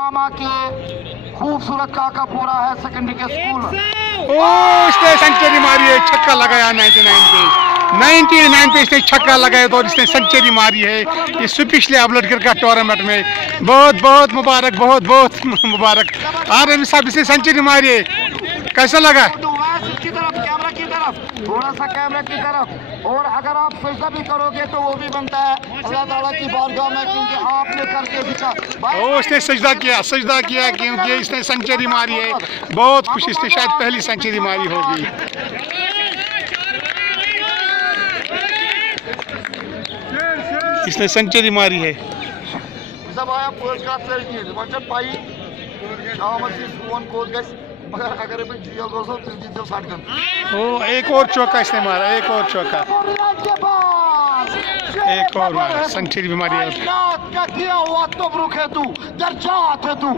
मामा के खूबसूरत काका पूरा है सेकेंडरी के स्कूल। इसने सेंचुरी मारी है, छक्का लगाया 99 पे इसने छक्का लगाया और इसने सेंचुरी मारी है। ये पिछले अपलोड क्रिकेट टूर्नामेंट में बहुत बहुत मुबारक, बहुत बहुत मुबारक। आरएम साहब इसने सेंचुरी मारी है, कैसा लगा? इसकी तरफ, कैमरा की तरफ, थोड़ा सा कैमरा की तरफ। और अगर आप सजदा भी करोगे तो वो भी बनता है अल्लाह ताला की बारगाह में, क्योंकि आपने करके दिखा। इसने सजदा किया क्योंकि इसने सेंचुरी मारी है। बहुत खुश, इसने शायद पहली सेंचुरी मारी होगी। इसने सेंचुरी मारी है। सब आया पोस्ट का सेल वचन पाई शाम फोन कोच गस मगर अगर मैं जेल रोसो तो जीत साठ एक और चौका इसने मारा, एक और चौका, एक और मारा, सेंचुरी भी मारी है। क्या किया हुआ तो ब्रुक है तू, दर्जा है तू।